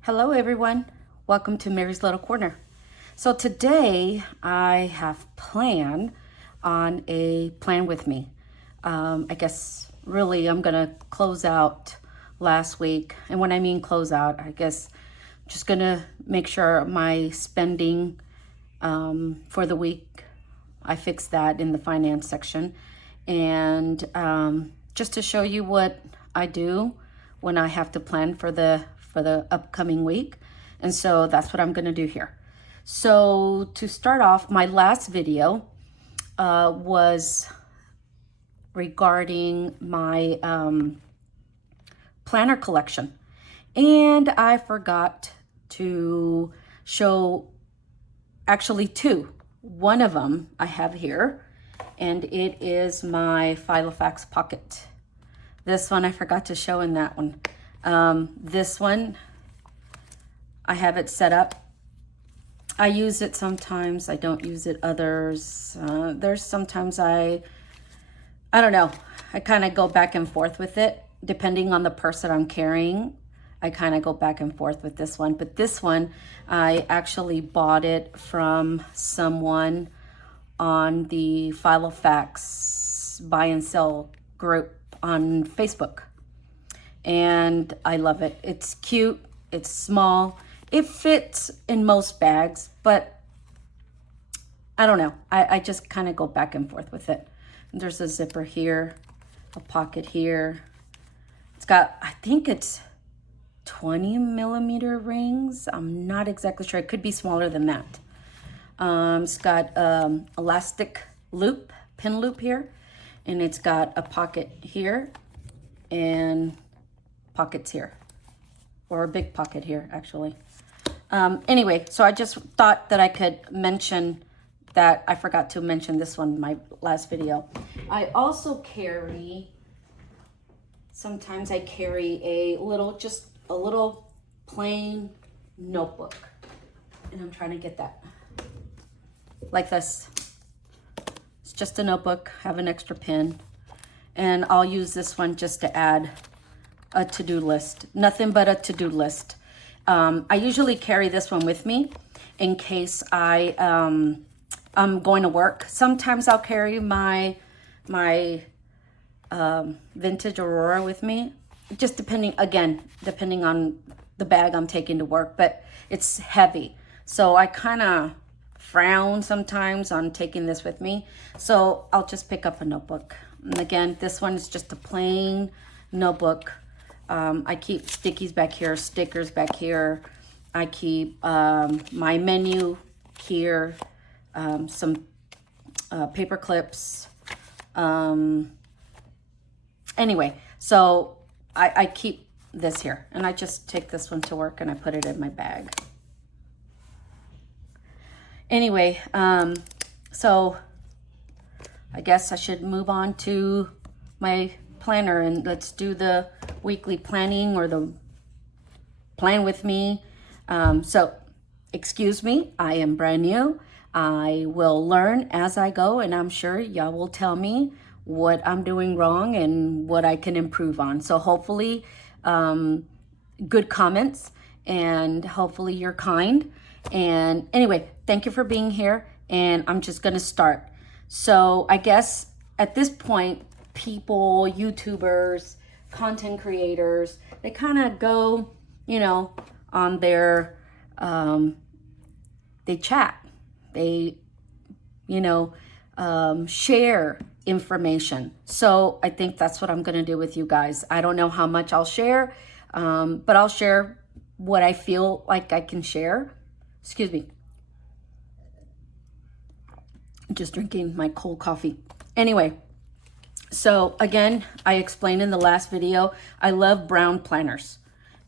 Hello everyone, welcome to Mary's Little Corner. So today I have planned on a plan with me. I guess really I'm gonna close out last week, and when I mean close out, I guess I'm just gonna make sure my spending for the week, I fixed that in the finance section, and just to show you what I do when I have to plan for the upcoming week. And so that's what I'm going to do here. So to start off, my last video was regarding my planner collection. And I forgot to show actually two. One of them I have here, and it is my Filofax pocket. This one I forgot to show in that one. This one, I have it set up. I use it sometimes, I don't use it others. There's sometimes I don't know, I kind of go back and forth with it. Depending on the purse that I'm carrying, I kind of go back and forth with this one. But this one, I actually bought it from someone on the Filofax buy and sell group on Facebook. And I love it. It's cute, it's small, it fits in most bags, but I don't know. I just kind of go back and forth with it. And there's a zipper here, a pocket here. It's got, I think it's 20 millimeter rings. I'm not exactly sure. It could be smaller than that. It's got elastic loop, pin loop here, and it's got a pocket here and pockets here, or a big pocket here actually. Anyway, so I just thought that I could mention that. I forgot to mention this one in my last video. I also carry, sometimes I carry a little plain notebook, and I'm trying to get that like this. It's just a notebook, have an extra pen, and I'll use this one just to add a to-do list, nothing but a to-do list. I usually carry this one with me in case I'm going to work. Sometimes I'll carry my Vintage Aurora with me, just depending on the bag I'm taking to work, but it's heavy. So I kind of frown sometimes on taking this with me. So I'll just pick up a notebook. And again, this one is just a plain notebook. I keep stickies back here, stickers back here. I keep my menu here, some paper clips. Anyway, so I keep this here, and I just take this one to work and I put it in my bag. Anyway, so I guess I should move on to my planner, and let's do the weekly planning, or the plan with me. So excuse me, I am brand new. I will learn as I go, and I'm sure y'all will tell me what I'm doing wrong and what I can improve on. So hopefully good comments, and hopefully you're kind. And anyway, thank you for being here, and I'm just gonna start. So I guess at this point, people, YouTubers, content creators, they kind of go, on their, they chat, they, share information. So I think that's what I'm going to do with you guys. I don't know how much I'll share, but I'll share what I feel like I can share. Excuse me. I'm just drinking my cold coffee. Anyway. So again, I explained in the last video, I love brown planners,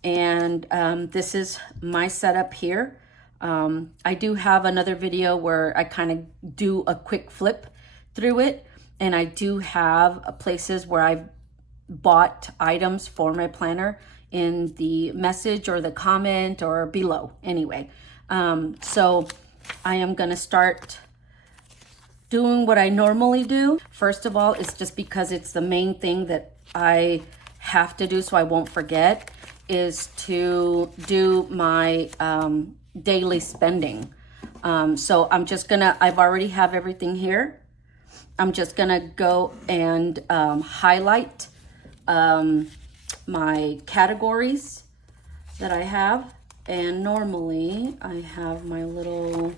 and this is my setup here. I do have another video where I kind of do a quick flip through it, and I do have places where I've bought items for my planner in the message or the comment or below. Anyway, so I am going to start doing what I normally do. First of all, it's just because it's the main thing that I have to do so I won't forget. is to do my daily spending. So I'm just gonna, I've already have everything here. I'm just gonna go and highlight my categories that I have. And normally I have my little,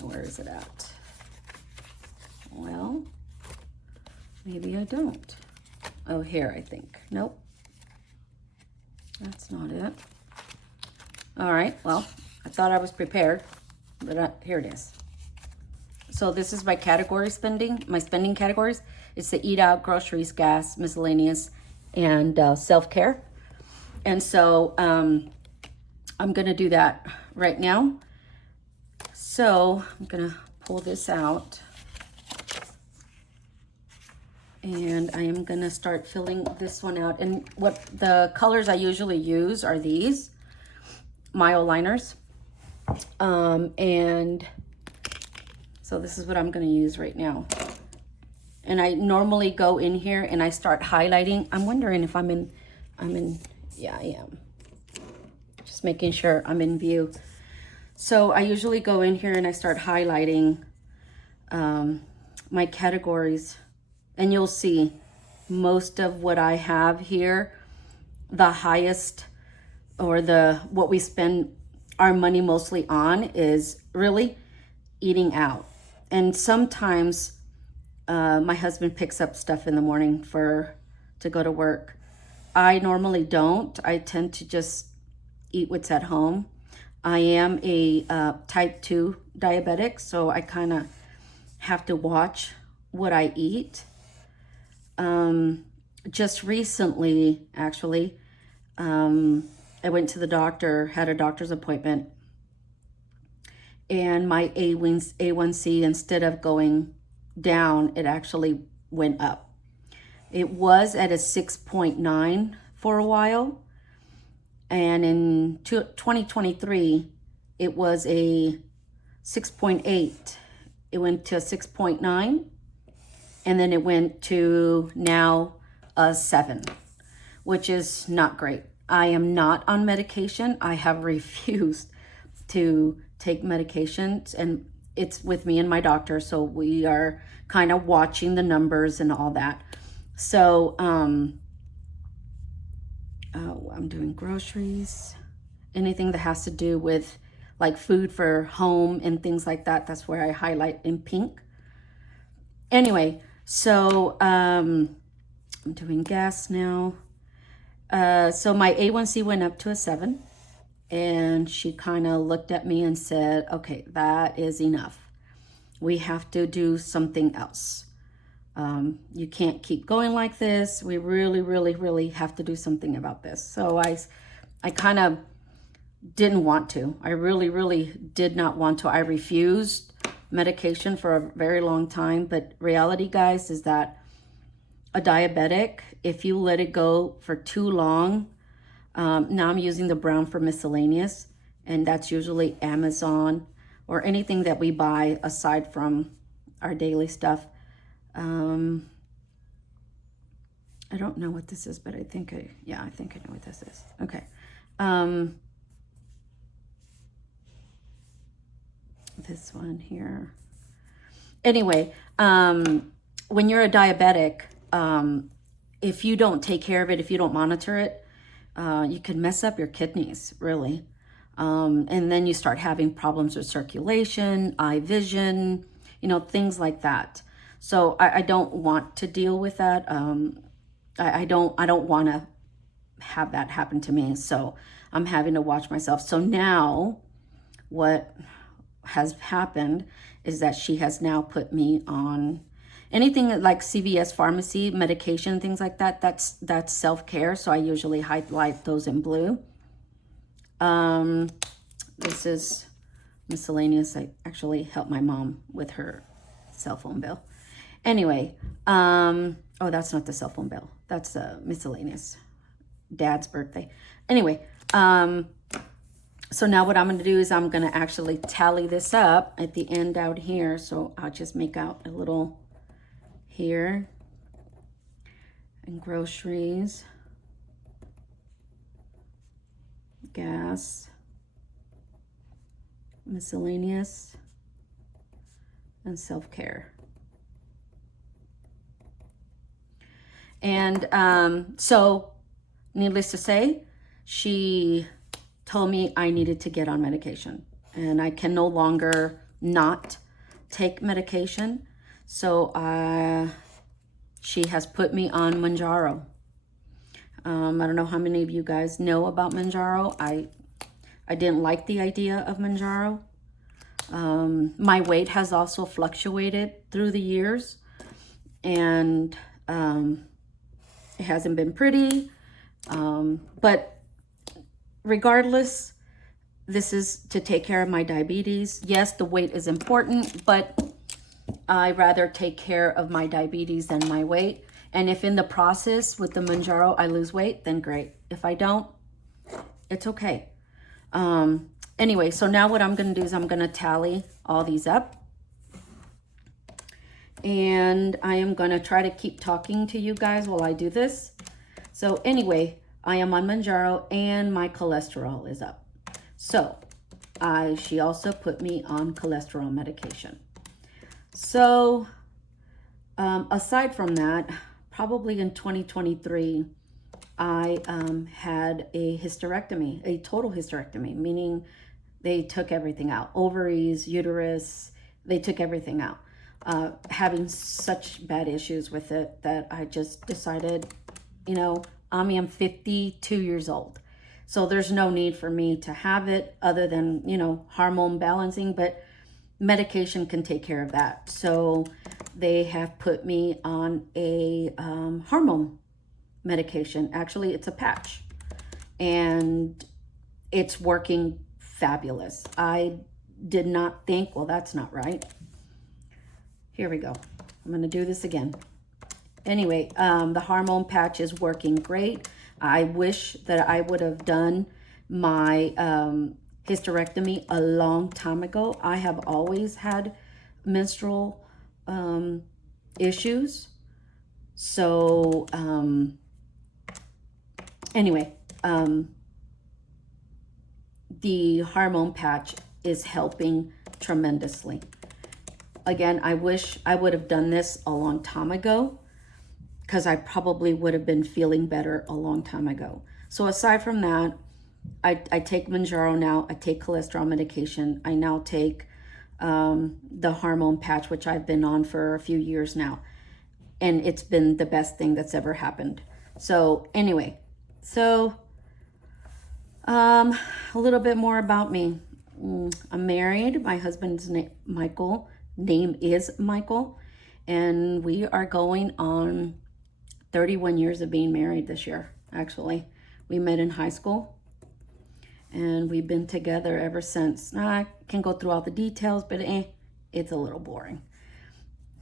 where is it at? Well, maybe I don't. Oh, here, I think. Nope. That's not it. All right, well, I thought I was prepared, but here it is. So this is my category spending, my spending categories. It's the eat out, groceries, gas, miscellaneous, and self-care. And so I'm gonna do that right now. So I'm gonna pull this out. And I am gonna start filling this one out. And what the colors I usually use are these Mile liners. And so this is what I'm gonna use right now. And I normally go in here and I start highlighting. I'm wondering if I'm in, yeah, I am. Just making sure I'm in view. So I usually go in here and I start highlighting my categories. And you'll see most of what I have here, the highest or what we spend our money mostly on is really eating out. And sometimes my husband picks up stuff in the morning to go to work. I normally don't. I tend to just eat what's at home. I am a type 2 diabetic, so I kind of have to watch what I eat. Just recently, actually, I went to the doctor, had a doctor's appointment, and my A1C, instead of going down, it actually went up. It was at a 6.9 for a while, and in 2023, it was a 6.8. It went to a 6.9. And then it went to now a 7, which is not great. I am not on medication. I have refused to take medications, and it's with me and my doctor. So we are kind of watching the numbers and all that. So I'm doing groceries, anything that has to do with like food for home and things like that. That's where I highlight in pink. Anyway, so I'm doing gas now. So my A1C went up to a 7, and she kind of looked at me and said, okay, that is enough. We have to do something else. You can't keep going like this. We really, really, really have to do something about this. So I kind of didn't want to. I really, really did not want to. I refused medication for a very long time, but reality, guys, is that a diabetic, if you let it go for too long, now I'm using the brown for miscellaneous, and that's usually Amazon or anything that we buy aside from our daily stuff. I don't know what this is, but I think I know what this is. Okay. This one here. Anyway, when you're a diabetic, if you don't take care of it, if you don't monitor it, you can mess up your kidneys, really. And then you start having problems with circulation, eye vision, things like that. So I don't want to deal with that. I don't want to have that happen to me. So I'm having to watch myself. So now what has happened is that she has now put me on anything like CVS pharmacy, medication, things like that. That's self-care. So I usually highlight those in blue. This is miscellaneous. I actually helped my mom with her cell phone bill. Anyway, oh, that's not the cell phone bill. That's miscellaneous. Dad's birthday. Anyway, so now what I'm going to do is I'm going to actually tally this up at the end out here. So I'll just make out a little here. And groceries. gas, miscellaneous, and self-care. And so needless to say, she told me I needed to get on medication, and I can no longer not take medication. So she has put me on Mounjaro. I don't know how many of you guys know about Mounjaro. I didn't like the idea of Mounjaro. My weight has also fluctuated through the years, and it hasn't been pretty. But regardless, this is to take care of my diabetes. Yes, the weight is important, but I rather take care of my diabetes than my weight. And if in the process with the Mounjaro I lose weight, then great. If I don't, it's okay. Anyway, so now what I'm going to do is I'm going to tally all these up. And I am going to try to keep talking to you guys while I do this. So anyway, I am on Mounjaro and my cholesterol is up. So she also put me on cholesterol medication. So aside from that, probably in 2023, I had a hysterectomy, a total hysterectomy, meaning they took everything out, ovaries, uterus, they took everything out. Having such bad issues with it that I just decided, you know, I am 52 years old. So there's no need for me to have it other than, you know, hormone balancing, but medication can take care of that. So they have put me on a hormone medication. Actually, it's a patch, and it's working fabulous. I did not think, well, that's not right. Here we go. I'm going to do this again. Anyway, the hormone patch is working great. I wish that I would have done my hysterectomy a long time ago. I have always had menstrual issues. So anyway, the hormone patch is helping tremendously. Again, I wish I would have done this a long time ago, because I probably would have been feeling better a long time ago. So aside from that, I take Mounjaro now. I take cholesterol medication. I now take the hormone patch, which I've been on for a few years now. And it's been the best thing that's ever happened. So anyway, so a little bit more about me. I'm married. My husband's name is Michael. And we are going on 31 years of being married this year, actually. We met in high school, and we've been together ever since. Now, I can go through all the details, but it's a little boring.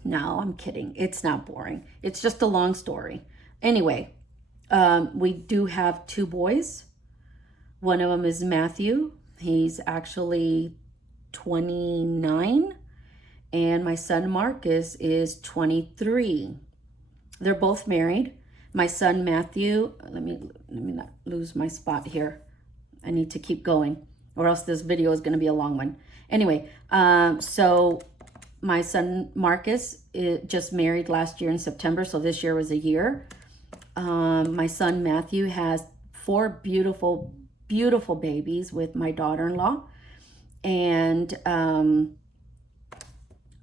No, I'm kidding. It's not boring. It's just a long story. Anyway, we do have 2 boys. One of them is Matthew. He's actually 29. And my son Marcus is 23. They're both married. My son Matthew, let me not lose my spot here. I need to keep going, or else this video is going to be a long one. Anyway, so my son Marcus just married last year in September, so this year was a year. My son Matthew has 4 beautiful, beautiful babies with my daughter-in-law, and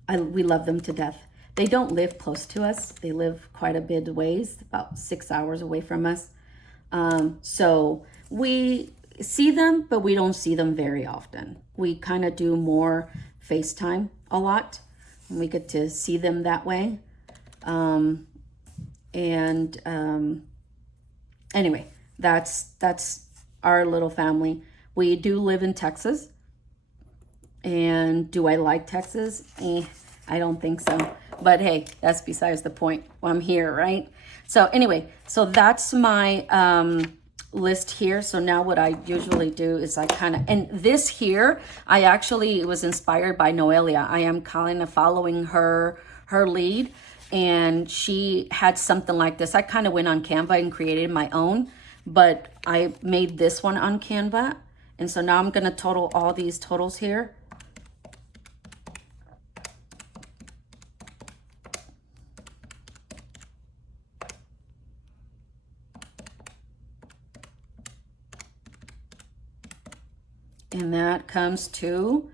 we love them to death. They don't live close to us. They live quite a bit ways, about 6 hours away from us. So we see them, but we don't see them very often. We kind of do more FaceTime a lot, and we get to see them that way. Anyway, that's our little family. We do live in Texas. And do I like Texas? I don't think so. But hey, that's besides the point. Well, I'm here, right? So anyway, so that's my list here. So now what I usually do is I kind of, and this here, I actually was inspired by Noelia. I am kind of following her lead, and she had something like this. I kind of went on Canva and created my own, but I made this one on Canva. And so now I'm going to total all these totals here. And that comes to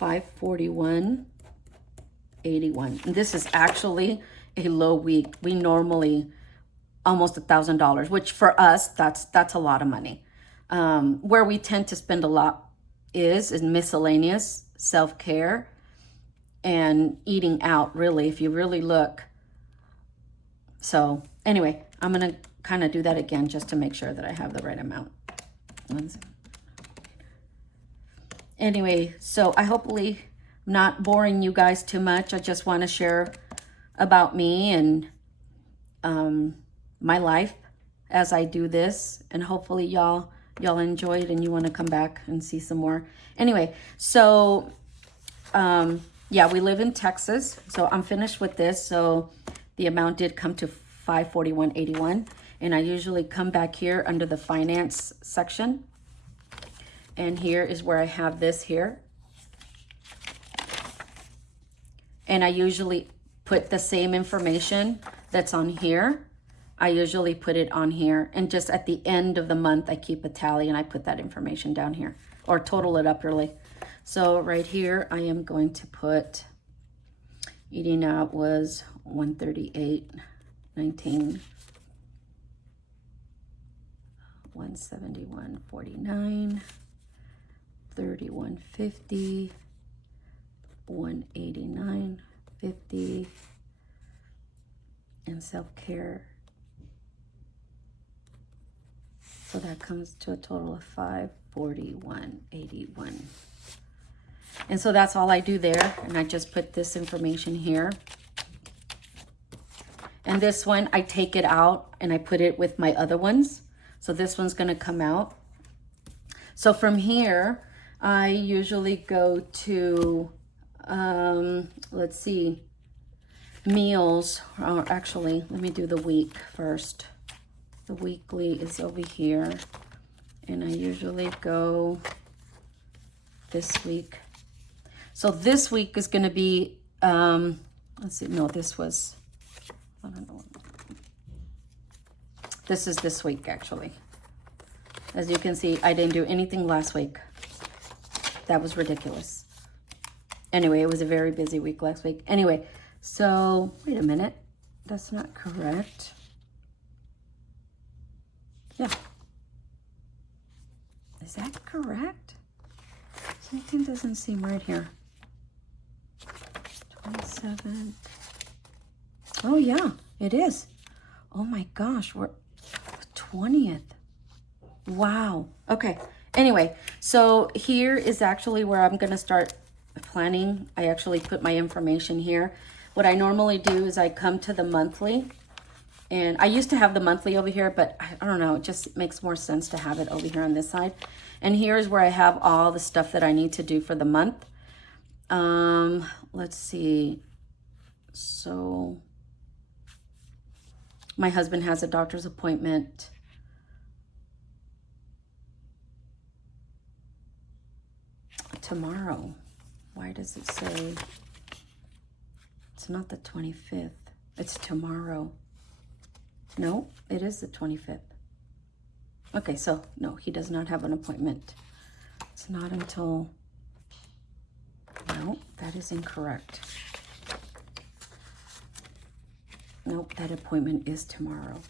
$541.81. And this is actually a low week. We normally almost $1,000, which for us, that's a lot of money. Where we tend to spend a lot is in miscellaneous, self-care, and eating out, really, if you really look. So anyway, I'm going to kind of do that again just to make sure that I have the right amount. Anyway, so I hopefully not boring you guys too much. I just want to share about me and my life as I do this, and hopefully y'all enjoy it and you want to come back and see some more. Anyway, so yeah, we live in Texas, so I'm finished with this. So the amount did come to $541.81, and I usually come back here under the finance section. And here is where I have this here. And I usually put the same information that's on here. I usually put it on here. And just at the end of the month, I keep a tally and I put that information down here. Or total it up, really. So right here, I am going to put eating out was $138.19. $171.49. $31.50, $189.50, and self-care. So that comes to a total of $541.81. And so that's all I do there. And I just put this information here. And this one, I take it out and I put it with my other ones. So this one's going to come out. So from here, I usually go to, let's see, meals. Or actually, let me do the week first. The weekly is over here. And I usually go this week. So this week is going to be, let's see, no, this was, I don't know. This is this week, actually. As you can see, I didn't do anything last week. That was ridiculous. Anyway, it was a very busy week last week. Anyway, so wait a minute. That's not correct. Yeah. Is that correct? Something doesn't seem right here. 27. Oh, yeah, it is. Oh my gosh, we're 20th. Wow. Okay. Anyway, so here is actually where I'm going to start planning. I actually put my information here. What I normally do is I come to the monthly, and I used to have the monthly over here, but I don't know, it just makes more sense to have it over here on this side. And here's where I have all the stuff that I need to do for the month. Let's see. So my husband has a doctor's appointment tomorrow. Why does it say it's not the 25th? It's tomorrow. No, it is the 25th. Okay, so no, he does not have an appointment. It's not until, no, that is incorrect. Nope, that appointment is tomorrow.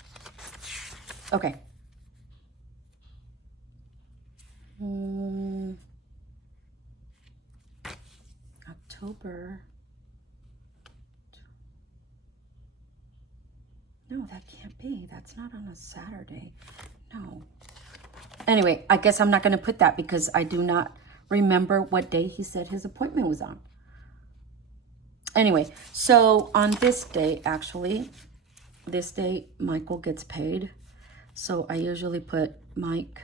Okay. October. No, that can't be. That's not on a Saturday. No. Anyway, I guess I'm not going to put that because I do not remember what day he said his appointment was on. Anyway, so on this day, actually, this day, Michael gets paid. So I usually put Mike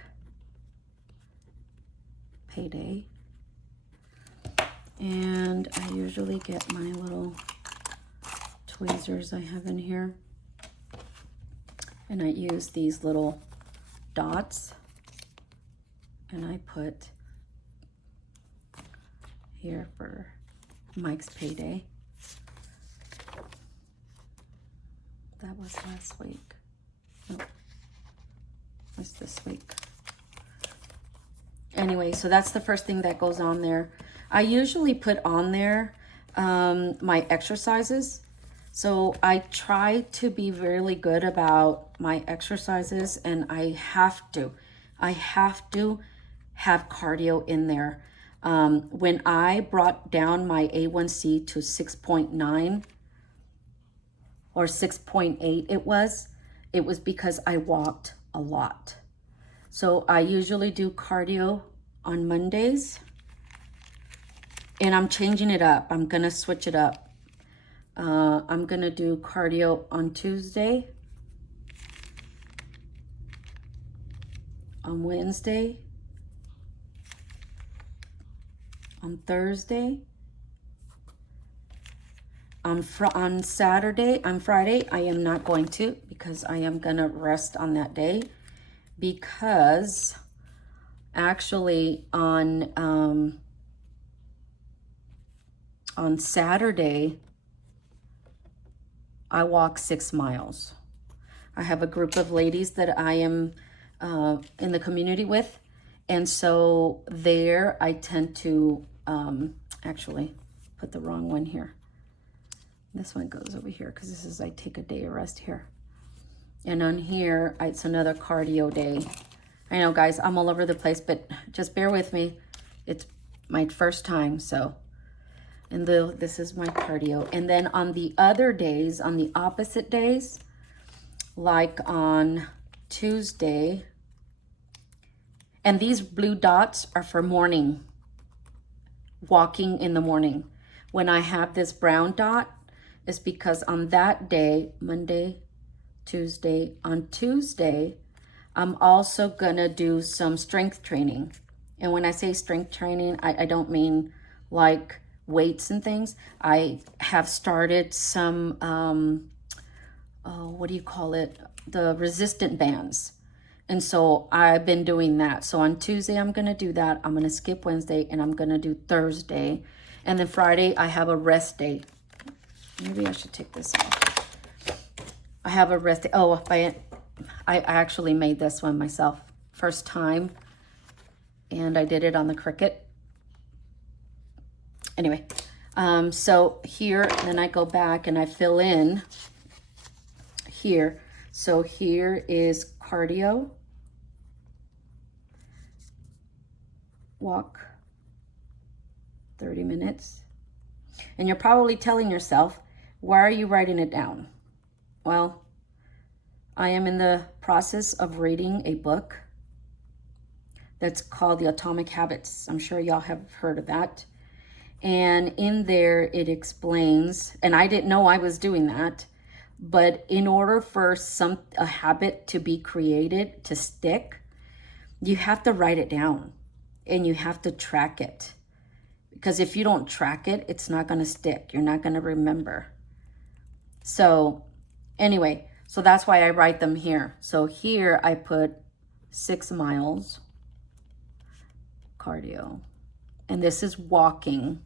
payday. And I usually get my little tweezers I have in here. And I use these little dots, and I put here for Mike's payday. That was last week. Oh, it's this week. Anyway, so that's the first thing that goes on there. I usually put on there my exercises. So I try to be really good about my exercises, and I have to have cardio in there. When I brought down my A1C to 6.9 or 6.8 it was because I walked a lot. So I usually do cardio on Mondays, and I'm changing it up. I'm gonna switch it up. I'm gonna do cardio on Tuesday, on Wednesday, on Thursday, on Saturday, on Friday, I am not going to, because I am gonna rest on that day, because actually on Saturday, I walk 6 miles. I have a group of ladies that I am in the community with. And so there I tend to actually put the wrong one here. This one goes over here because this is, I take a day of rest here. And on here, it's another cardio day. I know, guys, I'm all over the place, but just bear with me. It's my first time, so. And this is my cardio. And then on the other days, on the opposite days, like on Tuesday, and these blue dots are for morning, walking in the morning. When I have this brown dot, it's because on that day, Monday, Tuesday, on Tuesday, I'm also gonna do some strength training. And when I say strength training, I don't mean like weights and things. I have started some, what do you call it? The resistant bands. And so I've been doing that. So on Tuesday, I'm going to do that. I'm going to skip Wednesday, and I'm going to do Thursday. And then Friday, I have a rest day. Maybe I should take this off. I have a rest day. Oh, I actually made this one myself. First time. And I did it on the Cricut. Anyway, so here, then I go back and I fill in here. So here is cardio, walk 30 minutes. And you're probably telling yourself, why are you writing it down? Well, I am in the process of reading a book that's called The Atomic Habits. I'm sure y'all have heard of that. And in there it explains, and I didn't know I was doing that, but in order for a habit to be created, to stick, you have to write it down and you have to track it. Because if you don't track it, it's not going to stick. You're not going to remember. So anyway, so that's why I write them here. So here I put 6 miles cardio. And this is walking.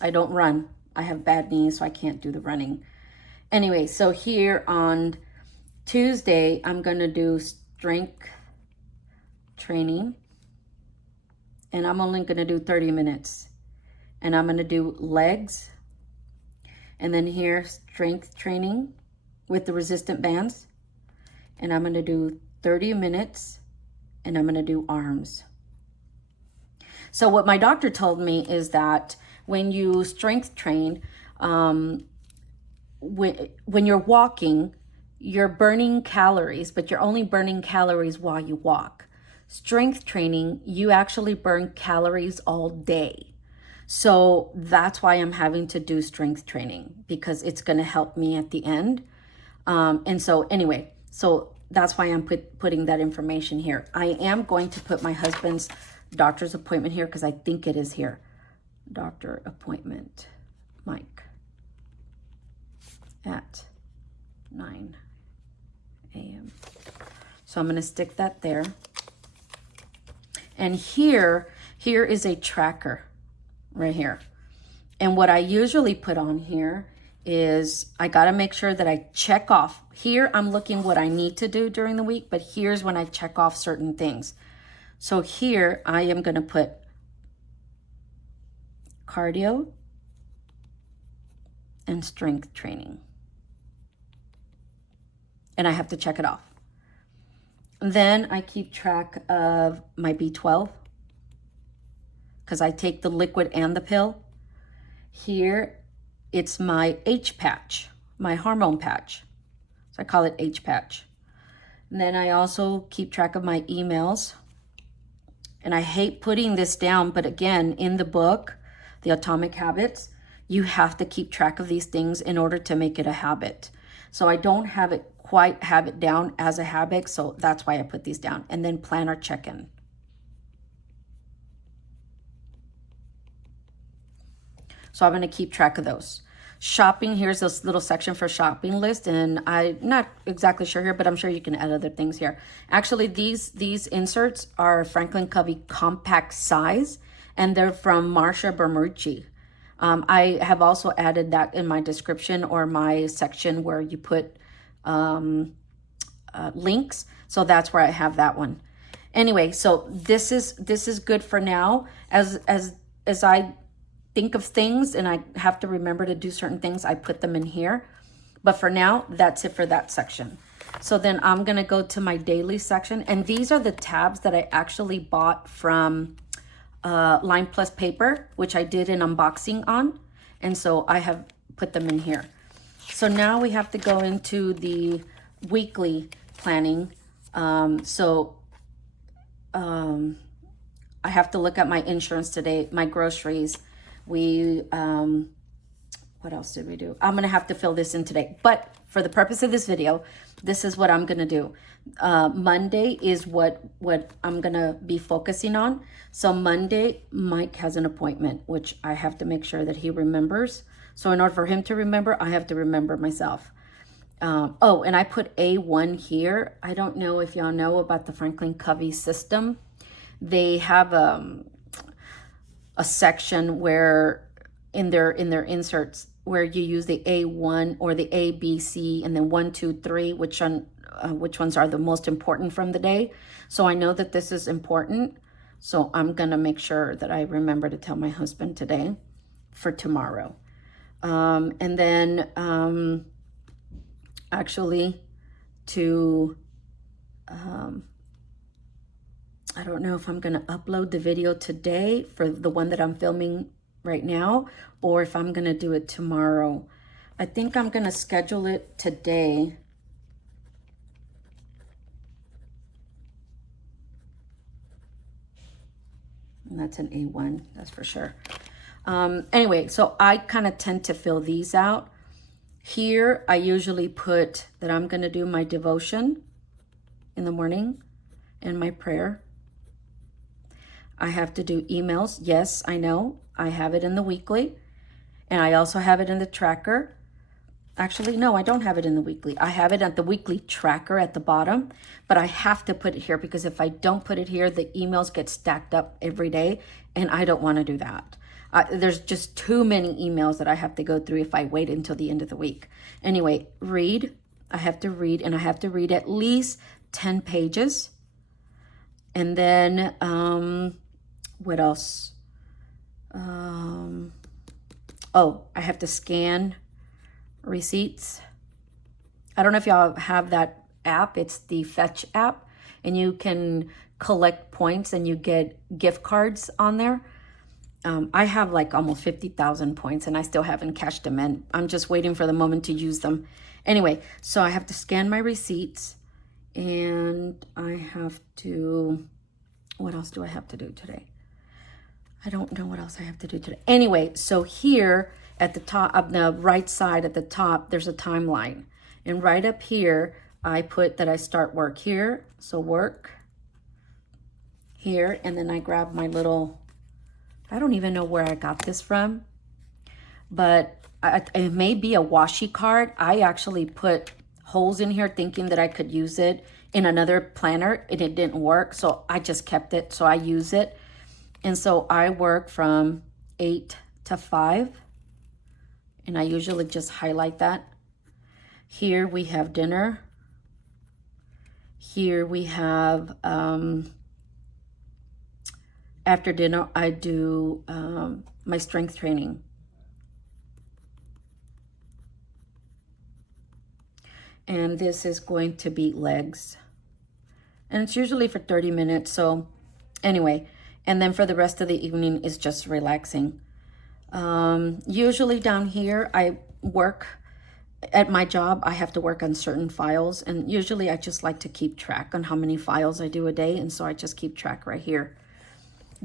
I don't run. I have bad knees, so I can't do the running. Anyway, so here on Tuesday, I'm going to do strength training. And I'm only going to do 30 minutes. And I'm going to do legs. And then here, strength training with the resistant bands. And I'm going to do 30 minutes. And I'm going to do arms. So what my doctor told me is that when you strength train, when you're walking, you're burning calories, but you're only burning calories while you walk. Strength training, you actually burn calories all day. So that's why I'm having to do strength training, because it's going to help me at the end. And so anyway, so that's why I'm putting that information here. I am going to put my husband's doctor's appointment here because I think it is here. Doctor appointment, Mike, at 9 So I'm going to stick that there. And here is a tracker right here. And what I usually put on here is I got to make sure that I check off. Here I'm looking what I need to do during the week, but here's when I check off certain things. So here I am going to put cardio and strength training. And I have to check it off. Then I keep track of my B12 because I take the liquid and the pill. Here, it's my H patch, my hormone patch. So I call it H patch. And then I also keep track of my emails. And I hate putting this down, but again, in the book, The Atomic Habits, you have to keep track of these things in order to make it a habit. So I don't quite have it down as a habit, so that's why I put these down. And then planner check-in. So I'm going to keep track of those. Shopping, here's this little section for shopping list, and I'm not exactly sure here, but I'm sure you can add other things here. Actually, these inserts are Franklin Covey compact size, and they're from Marsha Bermucci. I have also added that in my description or my section where you put links. So that's where I have that one. Anyway, so this is good for now. As I think of things and I have to remember to do certain things, I put them in here. But for now, that's it for that section. So then I'm gonna go to my daily section, and these are the tabs that I actually bought from Line Plus Paper, which I did an unboxing on, and so I have put them in here. So now we have to go into the weekly planning. I have to look at my insurance today, my groceries. What else did we do? I'm gonna have to fill this in today, but for the purpose of this video, this is what I'm gonna do. Monday is what I'm gonna be focusing on. So Monday, Mike has an appointment, which I have to make sure that he remembers. So in order for him to remember, I have to remember myself. Oh, and I put A1 here. I don't know if y'all know about the Franklin Covey system. They have a section where in their inserts where you use the A1 or the A, B, C, and then 1, 2, 3, which ones are the most important from the day. So I know that this is important. So I'm gonna make sure that I remember to tell my husband today for tomorrow. And then actually to, I don't know if I'm gonna upload the video today for the one that I'm filming right now, or if I'm gonna do it tomorrow. I think I'm gonna schedule it today. And that's an A1, that's for sure. Anyway, so I kind of tend to fill these out. Here, I usually put that I'm gonna do my devotion in the morning and my prayer. I have to do emails. Yes, I know. I have it in the weekly. And I also have it in the tracker. Actually, no, I don't have it in the weekly. I have it at the weekly tracker at the bottom. But I have to put it here because if I don't put it here, the emails get stacked up every day. And I don't want to do that. There's just too many emails that I have to go through if I wait until the end of the week. Anyway, read. I have to read. And I have to read at least 10 pages. And then... what else? Oh, I have to scan receipts. I don't know if y'all have that app. It's the Fetch app, and you can collect points and you get gift cards on there. I have like almost 50,000 points and I still haven't cashed them in. I'm just waiting for the moment to use them. Anyway, so I have to scan my receipts, and I have to, what else do I have to do today? I don't know what else I have to do today. Anyway, so here at the top of the right side at the top, there's a timeline. And right up here, I put that I start work here. So work here. And then I grab my little, I don't even know where I got this from, but it may be a washi card. I actually put holes in here thinking that I could use it in another planner and it didn't work. So I just kept it. So I use it. And so I work from 8 to 5. And I usually just highlight that. Here we have dinner. Here we have, after dinner, I do my strength training. And this is going to be legs. And it's usually for 30 minutes. So anyway, and then for the rest of the evening is just relaxing. Usually down here, I work at my job. I have to work on certain files. And usually I just like to keep track on how many files I do a day. And so I just keep track right here.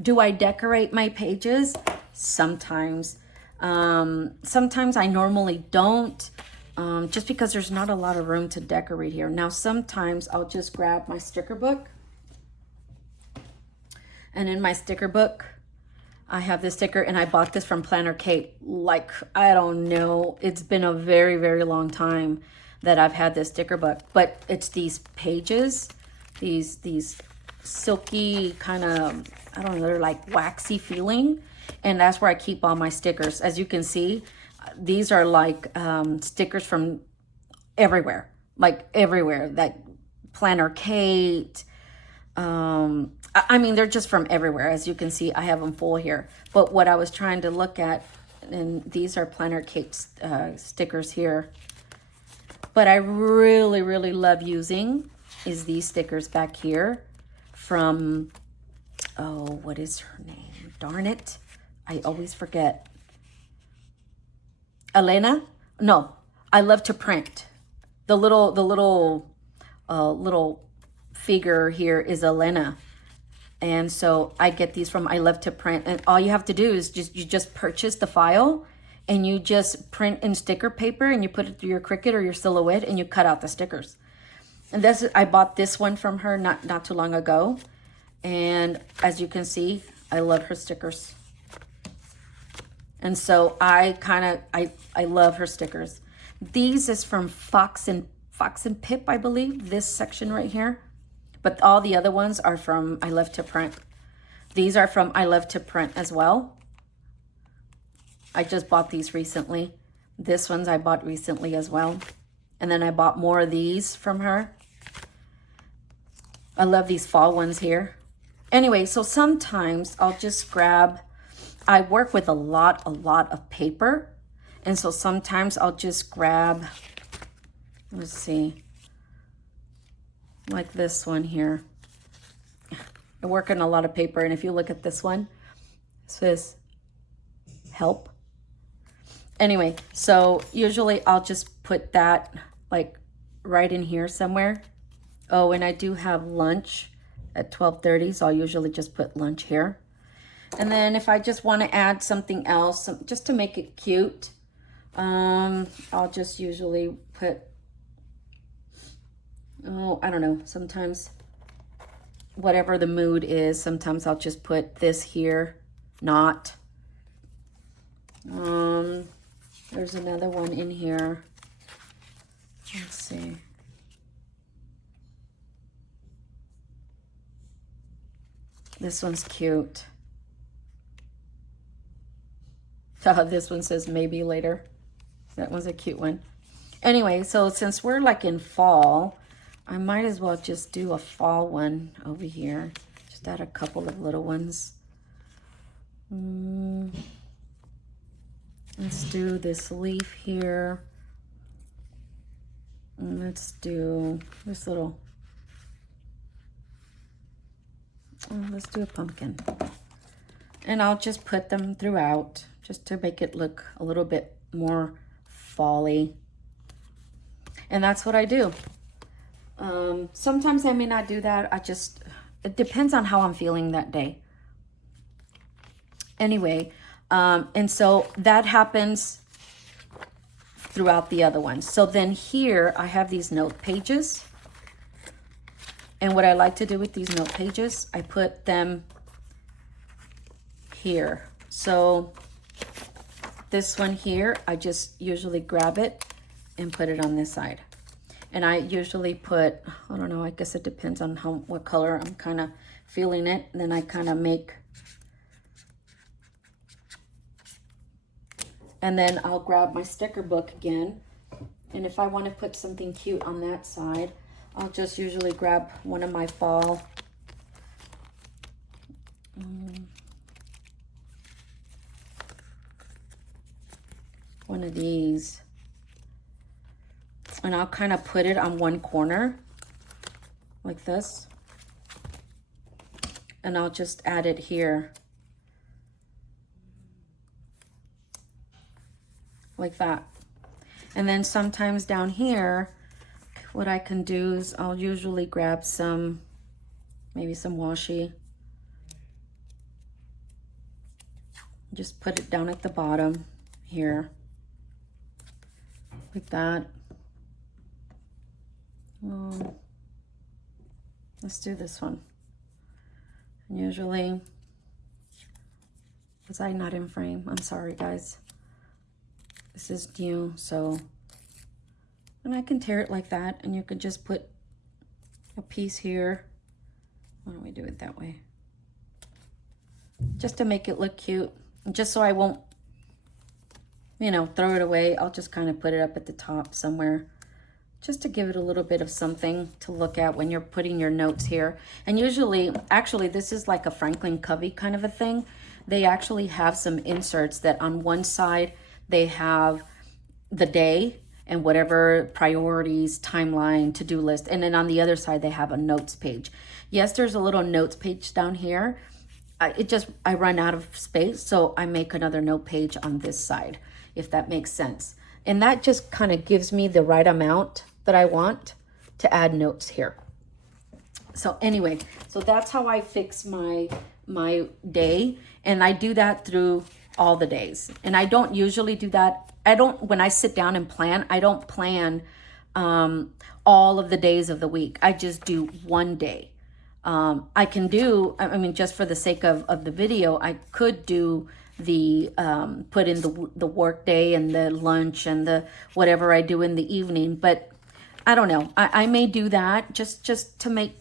Do I decorate my pages? Sometimes. Sometimes I normally don't. Just because there's not a lot of room to decorate here. Now, sometimes I'll just grab my sticker book. And in my sticker book, I have this sticker, and I bought this from Planner Kate. Like, I don't know. It's been a very, very long time that I've had this sticker book. But it's these pages, these silky kind of, I don't know, they're like waxy feeling. And that's where I keep all my stickers. As you can see, these are like stickers from everywhere, like everywhere. That Planner Kate. I mean, they're just from everywhere. As you can see, I have them full here. But what I was trying to look at, and these are Planner Kate stickers here. But I really, really love using is these stickers back here from, oh, what is her name? Darn it. I always forget. Elena? No, I love to print. The little figure here is Elena. And so I get these from I Love to Print. And all you have to do is you just purchase the file and you just print in sticker paper and you put it through your Cricut or your Silhouette and you cut out the stickers. And this, I bought this one from her not too long ago. And as you can see, I love her stickers. And so I love her stickers. These is from Fox and Pip, I believe, this section right here. But all the other ones are from I Love to Print. These are from I Love to Print as well. I just bought these recently. This one's I bought recently as well. And then I bought more of these from her. I love these fall ones here. Anyway, so sometimes I'll just grab, I work with a lot of paper. And so sometimes I'll just grab, let's see, like this one here. I work on a lot of paper, and if you look at this one, it says help. Anyway, so usually I'll just put that like right in here somewhere. Oh, and I do have lunch at 12:30, so I'll usually just put lunch here. And then if I just want to add something else, just to make it cute, I'll just usually put, oh, I don't know, sometimes whatever the mood is, sometimes I'll just put this here, not. There's another one in here. Let's see. This one's cute. This one says maybe later. That one's a cute one. Anyway, so since we're like in fall, I might as well just do a fall one over here. Just add a couple of little ones. Let's do this leaf here. And let's do this little, let's do a pumpkin. And I'll just put them throughout just to make it look a little bit more fall-y. And that's what I do. Sometimes I may not do that. It depends on how I'm feeling that day. Anyway, and so that happens throughout the other ones. So then here I have these note pages. And what I like to do with these note pages, I put them here. So this one here, I just usually grab it and put it on this side. And I usually put, I don't know, I guess it depends on what color I'm kind of feeling it. And then I kind of make, and then I'll grab my sticker book again. And if I want to put something cute on that side, I'll just usually grab one of my fall one of these, and I'll kind of put it on one corner like this, and I'll just add it here like that. And then sometimes down here, what I can do is I'll usually grab some, maybe some washi, just put it down at the bottom here like that. Let's do this one. And usually, was I not in frame? I'm sorry, guys. This is new, so, and I can tear it like that, and you could just put a piece here. Why don't we do it that way? Just to make it look cute, and just so I won't, you know, throw it away. I'll just kind of put it up at the top somewhere, just to give it a little bit of something to look at when you're putting your notes here. And usually, actually, this is like a Franklin Covey kind of a thing. They actually have some inserts that on one side, they have the day and whatever priorities, timeline, to-do list. And then on the other side, they have a notes page. Yes, there's a little notes page down here. I run out of space, so I make another note page on this side, if that makes sense. And that just kind of gives me the right amount that I want to add notes here. So anyway, so that's how I fix my day. And I do that through all the days. And I don't usually do that. When I sit down and plan, I don't plan all of the days of the week. I just do one day. I can do, I mean, just for the sake of the video, I could do the, put in the work day and the lunch and the whatever I do in the evening. But I don't know. I may do that just to make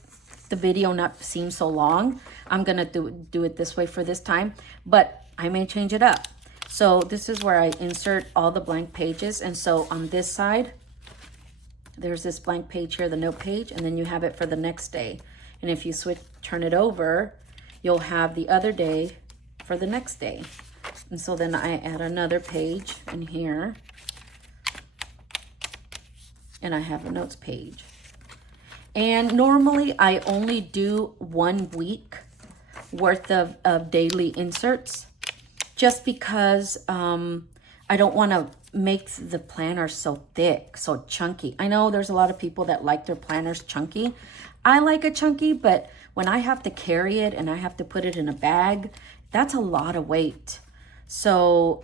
the video not seem so long. I'm going to do it this way for this time. But I may change it up. So this is where I insert all the blank pages. And so on this side, there's this blank page here, the note page, and then you have it for the next day. And if you turn it over, you'll have the other day for the next day. And so then I add another page in here, and I have a notes page. And normally I only do 1 week worth of daily inserts, just because I don't want to make the planner so thick, so chunky. I know there's a lot of people that like their planners chunky. I like it chunky, but when I have to carry it and I have to put it in a bag, that's a lot of weight. So,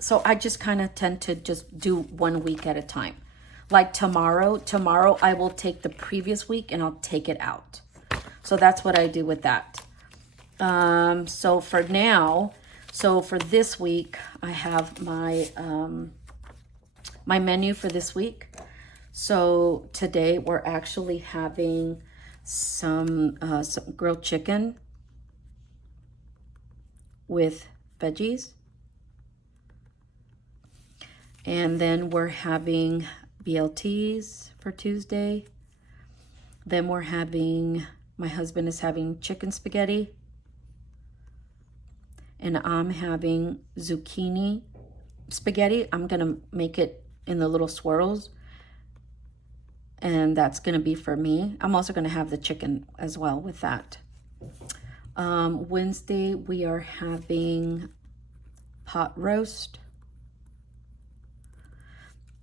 so I just kind of tend to just do 1 week at a time. Like tomorrow I will take the previous week and I'll take it out. So that's what I do with that. So for now, so for this week, I have my my menu for this week. So today we're actually having some grilled chicken with veggies. And then we're having BLTs for Tuesday. Then we're having, my husband is having chicken spaghetti. And I'm having zucchini spaghetti. I'm gonna make it in the little swirls. And that's gonna be for me. I'm also gonna have the chicken as well with that. Wednesday, we are having pot roast.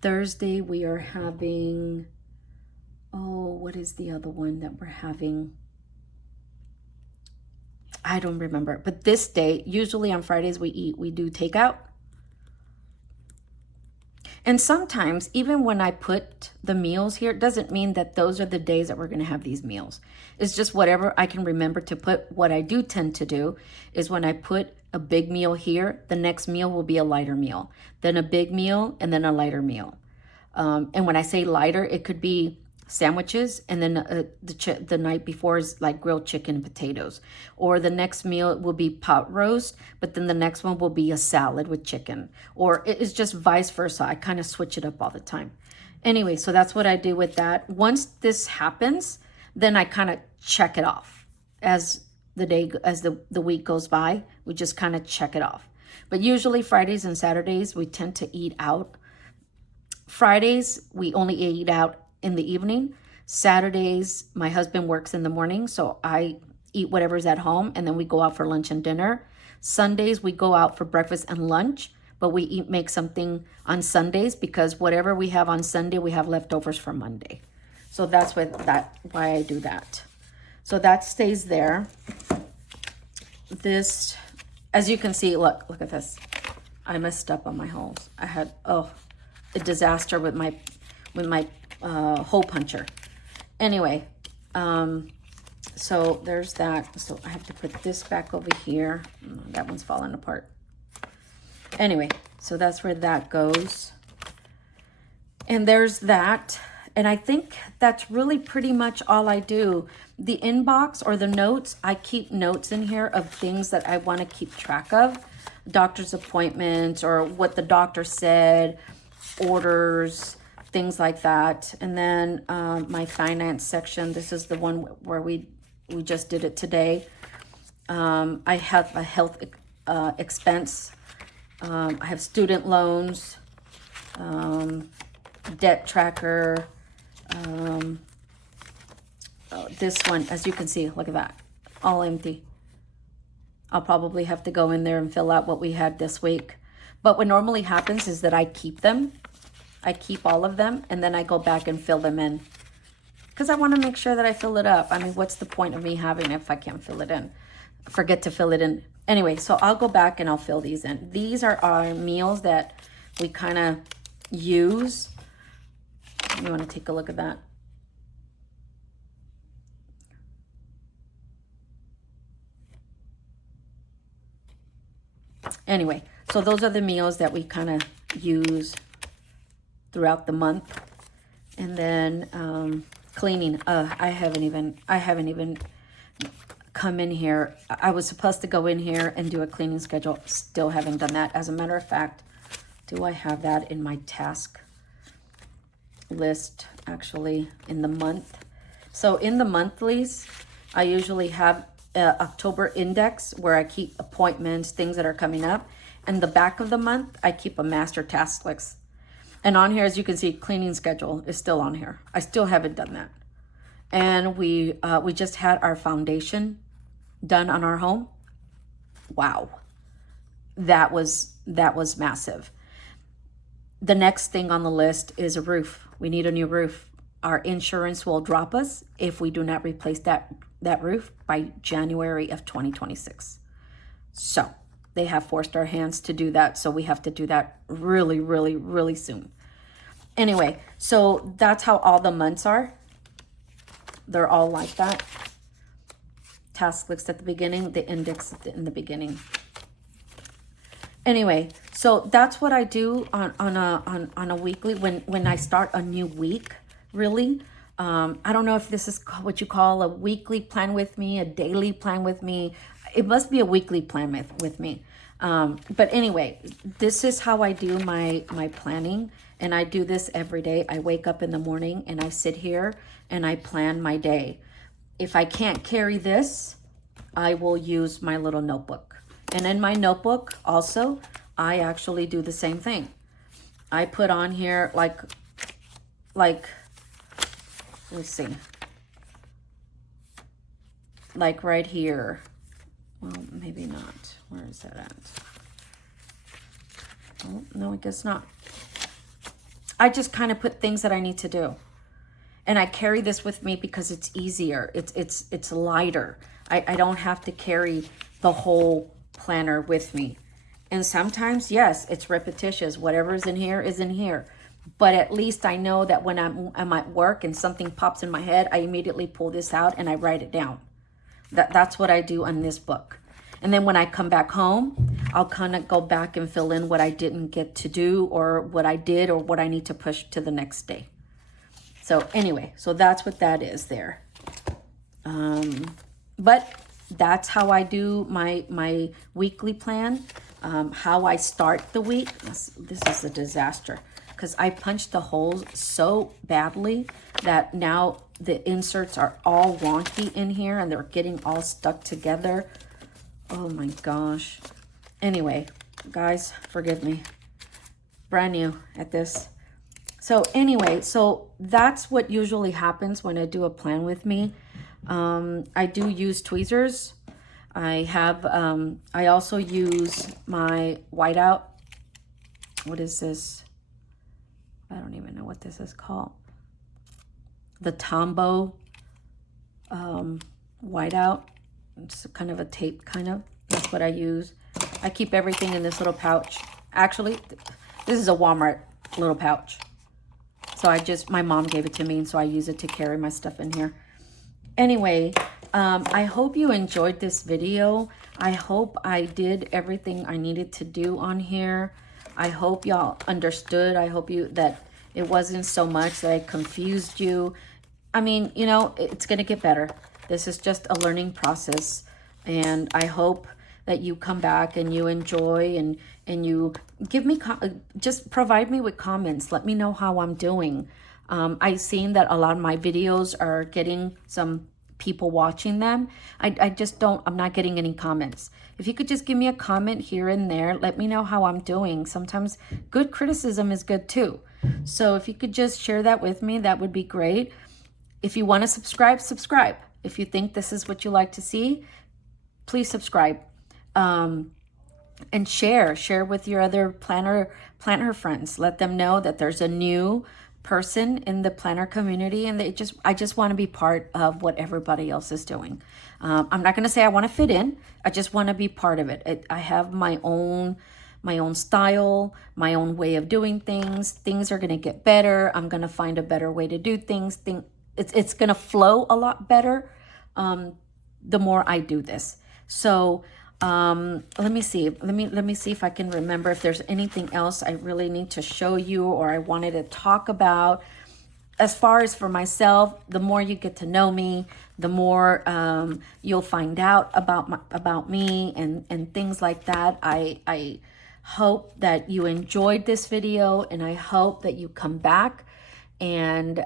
Thursday, we are having, what is the other one that we're having? I don't remember. But this day, usually on Fridays we do takeout. And sometimes, even when I put the meals here, it doesn't mean that those are the days that we're going to have these meals. It's just whatever I can remember to put. What I do tend to do is when I put a big meal here, the next meal will be a lighter meal, then a big meal, and then a lighter meal. And when I say lighter, it could be sandwiches, and then the night before is like grilled chicken and potatoes, or the next meal will be pot roast, but then the next one will be a salad with chicken, or it's just vice versa. I kind of switch it up all the time. Anyway, so that's what I do with that. Once this happens, then I kind of check it off as the week goes by. We just kind of check it off. But usually Fridays and Saturdays we tend to eat out. Fridays we only eat out in the evening. Saturdays, my husband works in the morning, so I eat whatever's at home, and then we go out for lunch and dinner. Sundays, we go out for breakfast and lunch, but we make something on Sundays because whatever we have on Sunday, we have leftovers for Monday. So that's why I do that. So that stays there. This, as you can see, look at this. I messed up on my holes. I had, a disaster with my hole puncher. Anyway, so there's that. So I have to put this back over here. That one's falling apart. Anyway, so that's where that goes. And there's that. And I think that's really pretty much all I do. The inbox or the notes, I keep notes in here of things that I want to keep track of. Doctor's appointments or what the doctor said, orders, things like that. And then my finance section, this is the one where we just did it today. I have a health expense. I have student loans, debt tracker. This one, as you can see, look at that, all empty. I'll probably have to go in there and fill out what we had this week. But what normally happens is that I keep them. I keep all of them, and then I go back and fill them in. Because I want to make sure that I fill it up. I mean, what's the point of me having it if I can't fill it in? Forget to fill it in. Anyway, so I'll go back and I'll fill these in. These are our meals that we kind of use. You want to take a look at that? Anyway, so those are the meals that we kind of use throughout the month. And then cleaning. I haven't even come in here. I was supposed to go in here and do a cleaning schedule. Still haven't done that. As a matter of fact, do I have that in my task list, actually, in the month? So in the monthlies, I usually have October index where I keep appointments, things that are coming up. And the back of the month, I keep a master task list. And on here, as you can see, cleaning schedule is still on here. I still haven't done that. And we just had our foundation done on our home. Wow. That was massive. The next thing on the list is a roof. We need a new roof. Our insurance will drop us if we do not replace that roof by January of 2026. So they have forced our hands to do that. So we have to do that really, really, really soon. Anyway, so that's how all the months are. They're all like that. Task list at the beginning, the index in the beginning. Anyway, so that's what I do on a weekly when I start a new week, really. I don't know if this is what you call a weekly plan with me, a daily plan with me. It must be a weekly plan with me. But anyway, this is how I do my planning. And I do this every day. I wake up in the morning and I sit here and I plan my day. If I can't carry this, I will use my little notebook. And in my notebook also, I actually do the same thing. I put on here like, let's see, like right here. Well, maybe not. Where is that at? Oh, no, I guess not. I just kind of put things that I need to do. And I carry this with me because it's easier. It's lighter. I don't have to carry the whole planner with me. And sometimes, yes, it's repetitious. Whatever is in here is in here. But at least I know that when I'm at work and something pops in my head, I immediately pull this out and I write it down. That's what I do on this book. And then when I come back home, I'll kind of go back and fill in what I didn't get to do, or what I did, or what I need to push to the next day. So anyway, so that's what that is there. But that's how I do my weekly plan. How I start the week. This is a disaster, because I punched the holes so badly that now the inserts are all wonky in here, and they're getting all stuck together. Oh my gosh. Anyway, guys, forgive me. Brand new at this. So anyway, so that's what usually happens when I do a plan with me. I do use tweezers. I also use my whiteout. What is this? I don't even know what this is called. The Tombow whiteout. It's kind of a tape, That's what I use. I keep everything in this little pouch. Actually, this is a Walmart little pouch. So my mom gave it to me, and so I use it to carry my stuff in here. Anyway, I hope you enjoyed this video. I hope I did everything I needed to do on here. I hope y'all understood. I hope that it wasn't so much that I confused you. I mean, you know, it's going to get better. This is just a learning process. And I hope that you come back and you enjoy, and you give me, just provide me with comments. Let me know how I'm doing. I've seen that a lot of my videos are getting some people watching them. I'm not getting any comments. If you could just give me a comment here and there, let me know how I'm doing. Sometimes good criticism is good too. So if you could just share that with me, that would be great. If you want to subscribe, subscribe. If you think this is what you like to see, please subscribe. And share with your other planner friends. Let them know that there's a new person in the planner community, and I just want to be part of what everybody else is doing. I'm not going to say I want to fit in. I just want to be part of it. I have my own style, my own way of doing things. Things are going to get better. I'm going to find a better way to do things. It's going to flow a lot better the more I do this. So let me see. Let me see if I can remember if there's anything else I really need to show you, or I wanted to talk about. As far as for myself, the more you get to know me, the more you'll find out about me and things like that. I hope that you enjoyed this video, and I hope that you come back and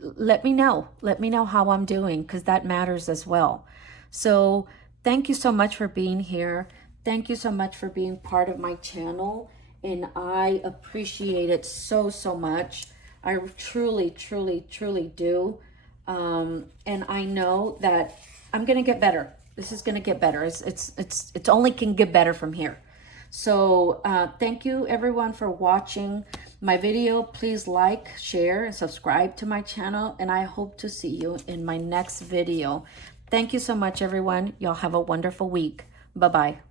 let me know how I'm doing, because that matters as well. So thank you so much for being here. Thank you so much for being part of my channel, and I appreciate it so much. I truly do. And I know that I'm gonna get better. This is gonna get better. It's only can get better from here. So thank you everyone for watching my video. Please like, share, and subscribe to my channel, and I hope to see you in my next video. Thank you so much, everyone. Y'all have a wonderful week. Bye-bye.